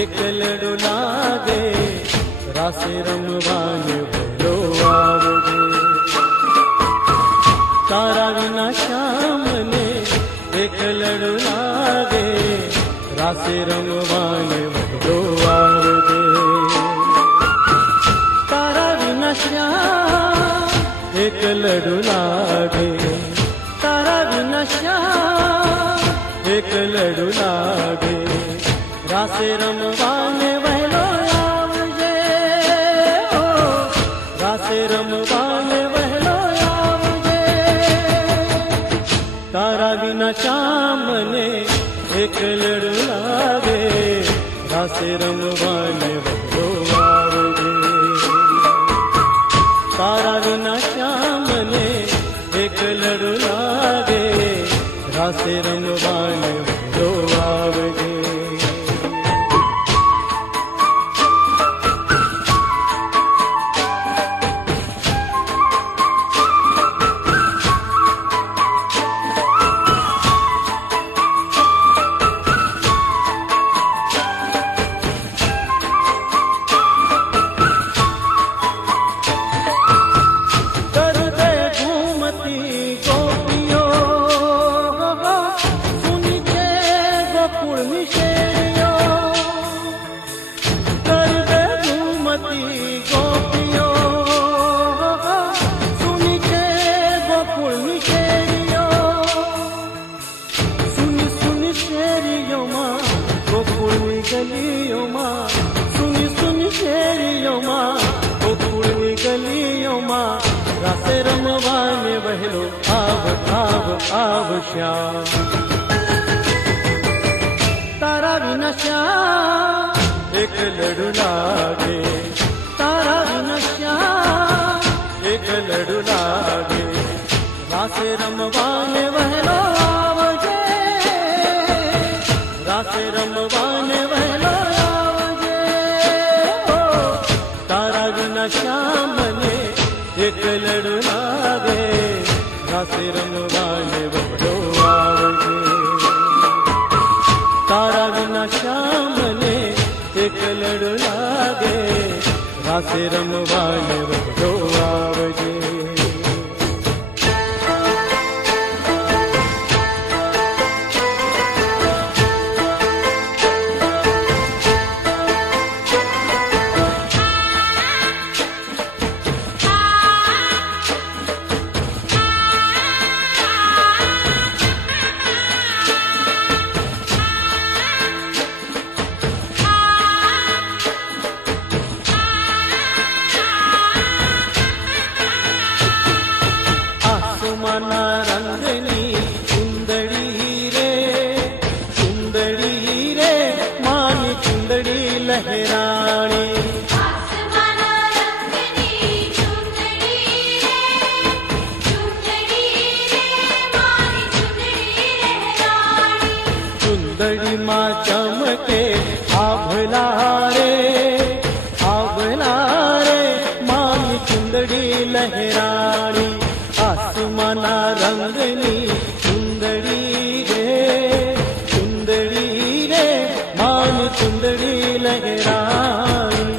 એકલડું લાગે રાસે રમવાને ભલો આવજે તારા વિના શ્યામને એકલડું લાગે રાસે રમવાને ભલો આવજે તારા વિના શ્યામ એકલડું લાગે તારા વિના શ્યામ એકલડું લાગે રાસે રમવાને વહેલો આવજે રાસે રમવાને વહેલો આવજે તારા વિના શ્યામને એકલડું લાગે રાસે રમવાને વહેલો આવજે તારા વિના શ્યામને એકલડું લાગે રાસે રમવાને વહેલો આવજે सुनी सुनी शेरियों माँ गोकुळनी गलियों माँ रासे रमवाने वहेलो आव आव आव श्याम तारा विना श्याम एकलडुं लागे तारा विना श्याम एकलडुं लागे रासे रमवाने वहेलो आवजे रासे रमवाने वहेलो आवजे तारा विना श्याમને એકલડું લાગે રાસે રમવાને વહેલો આવજે તારા વિના શ્યામને એકલડું લાગે રાસે રમવાને વહેલો આવજે रंगनी चुंदड़ी रे मानी चुंदड़ी लहराणी चुंदड़ी माँ चमके आभला रे मानी चुंदड़ी लहराणी आसमाना रंगनी चुंदड़ी रे मान चुंदड़ी लहरानी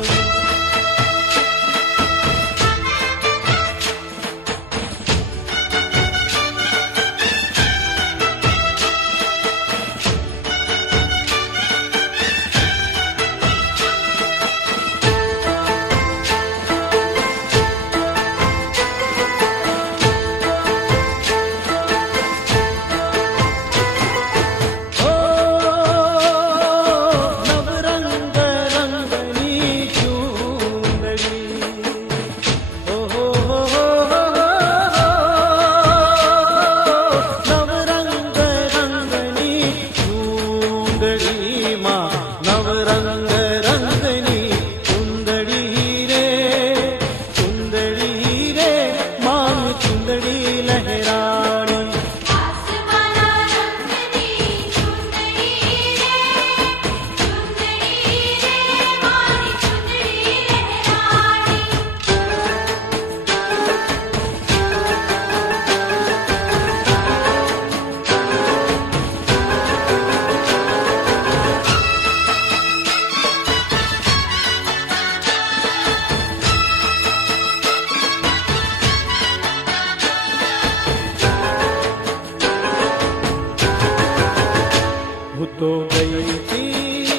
તો ગઈ હતી